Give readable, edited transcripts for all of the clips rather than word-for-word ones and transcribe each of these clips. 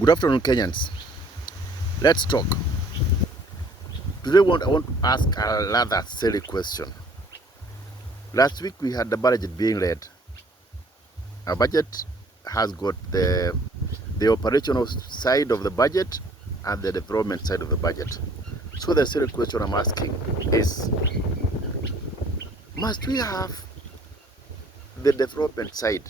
Good afternoon, Kenyans. Let's talk. Today, I want to ask a rather silly question. Last week, we had the budget being read. Our budget has got the operational side of the budget and the development side of the budget. So the silly question I'm asking is, must we have the development side?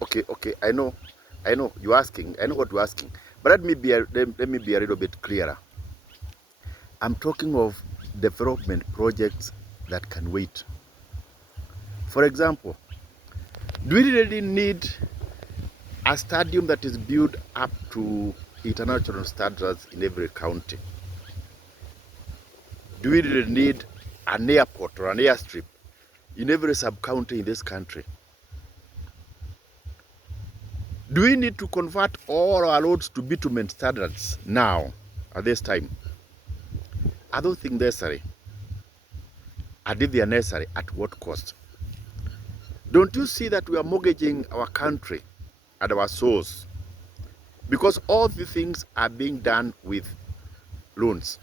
Okay, I know you're asking. I know what you're asking. But let me be a little bit clearer. I'm talking of development projects that can wait. For example, do we really need a stadium that is built up to international standards in every county? Do we really need an airport or an airstrip in every sub-county in this country? Do we need to convert all our roads to bitumen standards now, at this time? I don't think necessary. And if they are necessary, at what cost? Don't you see that we are mortgaging our country and our souls? Because all the things are being done with loans.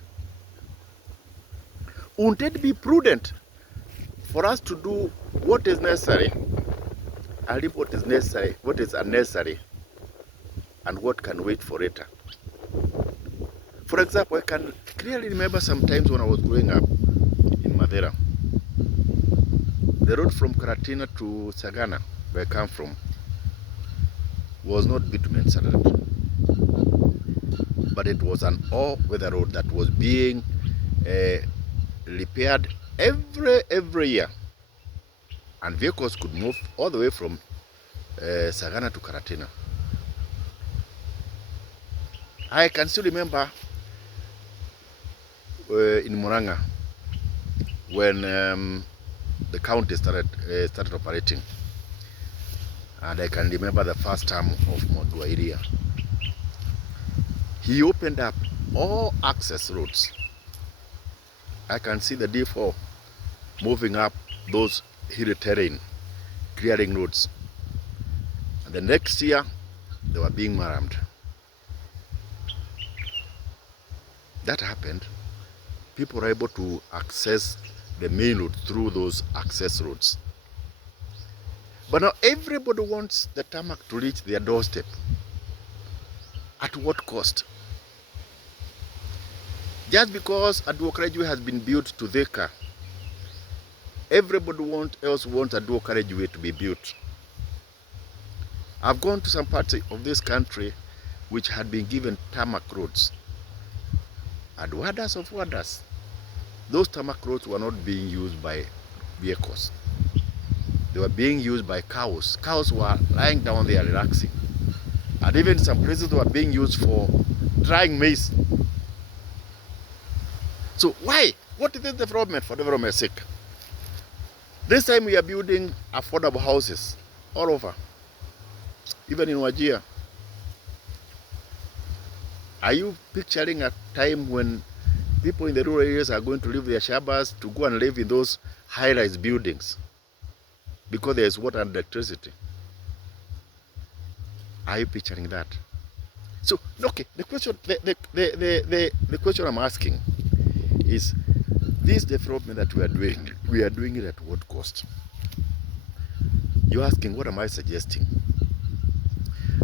Wouldn't it be prudent for us to do what is necessary and leave what is necessary, what is unnecessary, and what can wait for later? For example, I can clearly remember sometimes when I was growing up in Madeira, the road from Karatina to Sagana, where I come from, was not bitumen standard, but it was an all-weather road that was being repaired every year, and vehicles could move all the way from Sagana to Karatina. I can still remember in Muranga when the county started operating, and I can remember the first term of Moduairia. He opened up all access roads. I can see the D4 moving up those hilly terrain, clearing roads. And the next year, they were being rammed. That happened. People were able to access the main road through those access roads. But now everybody wants the tarmac to reach their doorstep. At what cost? Just because Aduo Carriageway has been built to Thika, everybody else wants Aduo Carriageway to be built. I've gone to some parts of this country which had been given tarmac roads. And wonders of wonders, those tarmac roads were not being used by vehicles. They were being used by cows. Cows were lying down there relaxing. And even some places were being used for drying maize. So why? What is this development for development's sake? This time we are building affordable houses all over, even in Wajir. Are you picturing a time when people in the rural areas are going to leave their shabas to go and live in those high-rise buildings because there is water and electricity? Are you picturing that? So, okay, the question I'm asking is, this development that we are doing it at what cost? You're asking, what am I suggesting?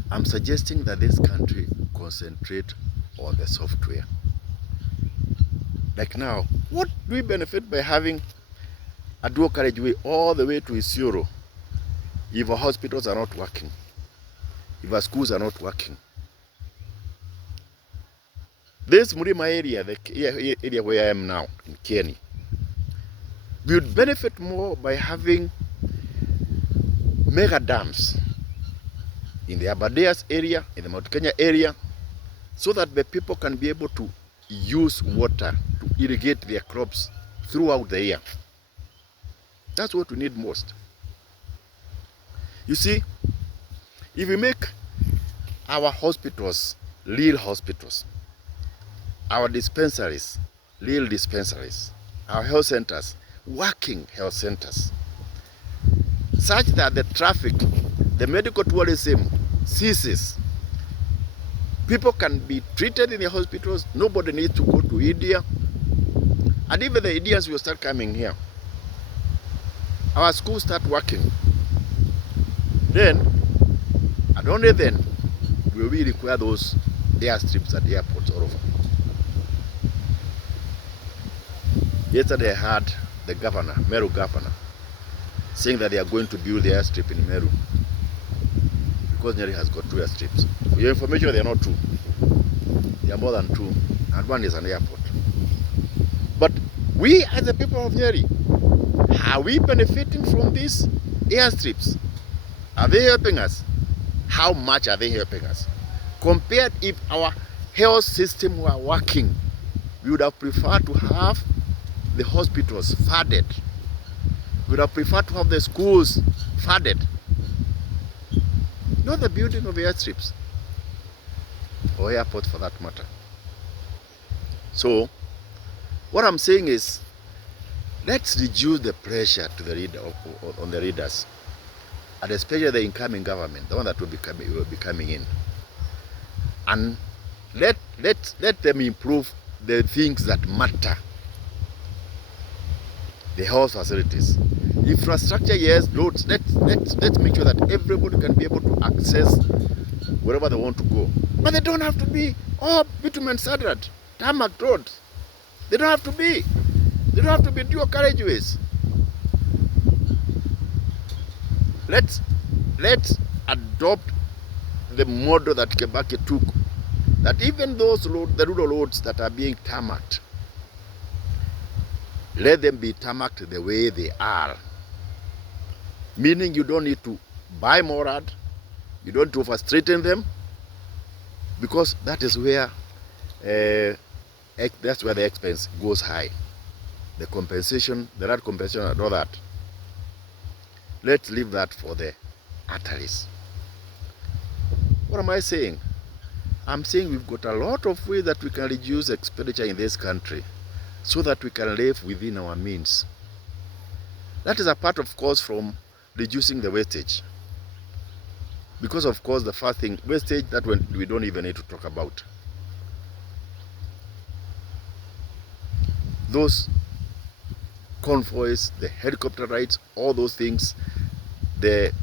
I'm suggesting that this country concentrate on the software. Like now, what do we benefit by having Aduo Carriageway all the way to Isiolo if our hospitals are not working, if our schools are not working? This Murima area, the area where I am now, in Kieni, we would benefit more by having mega dams in the Aberdares area, in the Mount Kenya area, so that the people can be able to use water to irrigate their crops throughout the year. That's what we need most. You see, if we make our hospitals real hospitals, our dispensaries real dispensaries, our health centers working health centers, such that the traffic, the medical tourism ceases, People can be treated in the hospitals. Nobody needs to go to India. And even the Indians will start coming here. Our schools start working. Then, and only then, will we require those airstrips at airports all over. Yesterday I heard the governor, Meru governor, saying that they are going to build the airstrip in Meru because Nyeri has got 2 airstrips. For your information, they are not 2. They are more than 2, and 1 is an airport. But we, as the people of Nyeri, are we benefiting from these airstrips? Are they helping us? How much are they helping us? Compared if our health system were working, we would have preferred to have the hospitals funded. We would have preferred to have the schools funded. Not the building of airstrips or airports for that matter. So, what I'm saying is, let's reduce the pressure to the on the leaders, and especially the incoming government, the one that will be coming in, and let them improve the things that matter. The health facilities, infrastructure, yes, roads. Let's make sure that everybody can be able to access wherever they want to go. But they don't have to be all bitumen saddled, tarmac roads. They don't have to be. They don't have to be dual carriageways. Let's adopt the model that Kibaki took. That even those roads, the rural roads that are being tarmacked, let them be tarmacked the way they are. Meaning you don't need to buy more road, you don't need to over-straighten them, because that is where that's where the expense goes high. The compensation, the road compensation and all that. Let's leave that for the arteries. What am I saying? I'm saying we've got a lot of ways that we can reduce expenditure in this country, so that we can live within our means. That is apart, of course, from reducing the wastage. Because, of course, the first thing, wastage, that we don't even need to talk about. Those convoys, the helicopter rides, all those things, the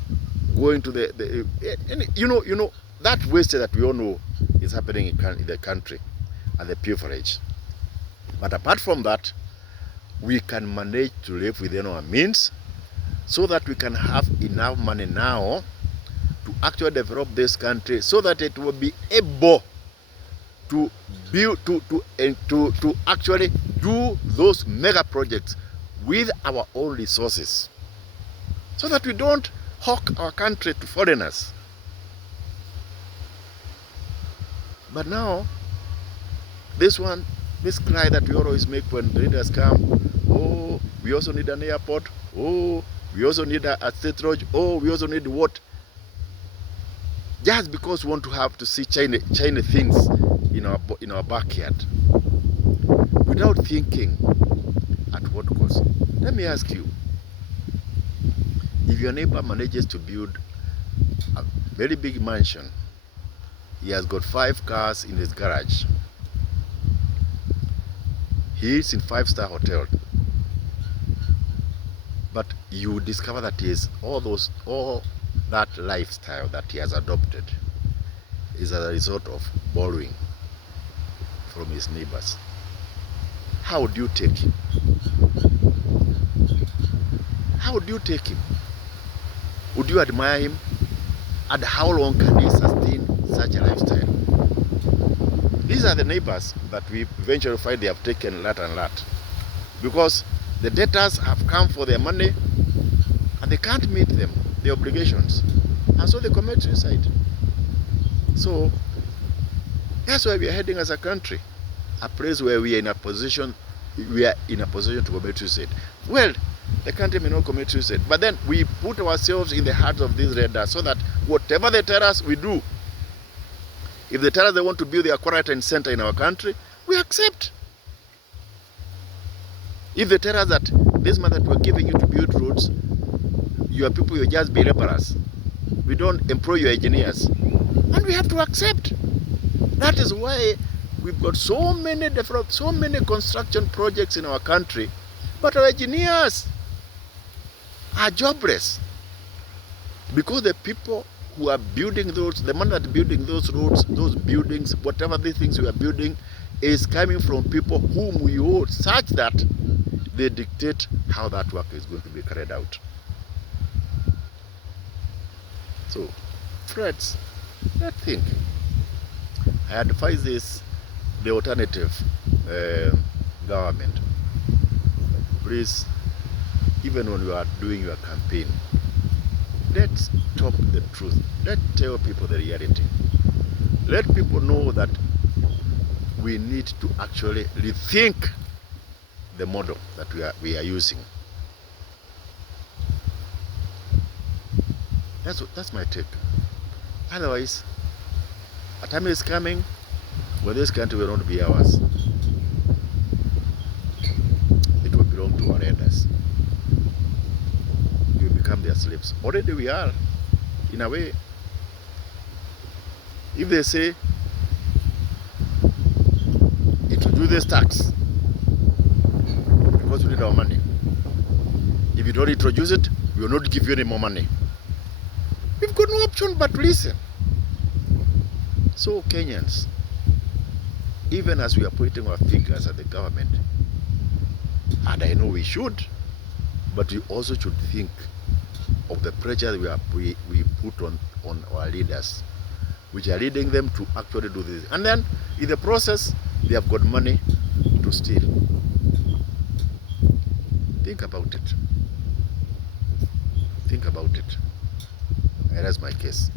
going to you know, that wastage that we all know is happening in the country, and the pilferage. But apart from that, we can manage to live within our means, so that we can have enough money now to actually develop this country, so that it will be able to build, to actually do those mega projects with our own resources, so that we don't hawk our country to foreigners. But now, this cry that we always make when the leaders come, oh, we also need an airport, oh, we also need a state road, oh, we also need what? Just because we want to have to see China things in our backyard, without thinking at what cost. Let me ask you, if your neighbor manages to build a very big mansion, he has got 5 cars in his garage, he is in 5-star hotel, but you discover that he is all that lifestyle that he has adopted is as a result of borrowing from his neighbors. How would you take him? How would you take him? Would you admire him? And how long can he sustain such a lifestyle? These are the neighbors that we eventually find they have taken lot and lot, because the debtors have come for their money and they can't meet them, the obligations, and so they commit suicide. So that's where we are heading as a country, a place where we are in a position to commit suicide. Well, the country may not commit suicide, but then we put ourselves in the hearts of these leaders, so that whatever they tell us, we do. If they tell us they want to build a quarantine center in our country, we accept. If they tell us that this money that we're giving you to build roads, your people will just be laborers, we don't employ your engineers, and we have to accept. That is why we've got so many construction projects in our country, but our engineers are jobless because the people who are building those, the money that building those roads, those buildings, whatever these things we are building, is coming from people whom we owe, such that they dictate how that work is going to be carried out. So, friends, let's think. I advise the alternative government. Please, even when you are doing your campaign, let's talk the truth. Let's tell people the reality. Let people know that we need to actually rethink the model that we are using. That's my take. Otherwise, a time is coming when this country will not be ours. It will belong to our elders. We will become their slaves. Already we are, in a way. If they say, introduce this tax, because we need our money. If you don't introduce it, we will not give you any more money. We've got no option but to listen. So Kenyans, even as we are pointing our fingers at the government, and I know we should, but we also should think of the pressure we put on our leaders, which are leading them to actually do this. And then, in the process, they have got money to steal. Think about it. Think about it. And that's my case.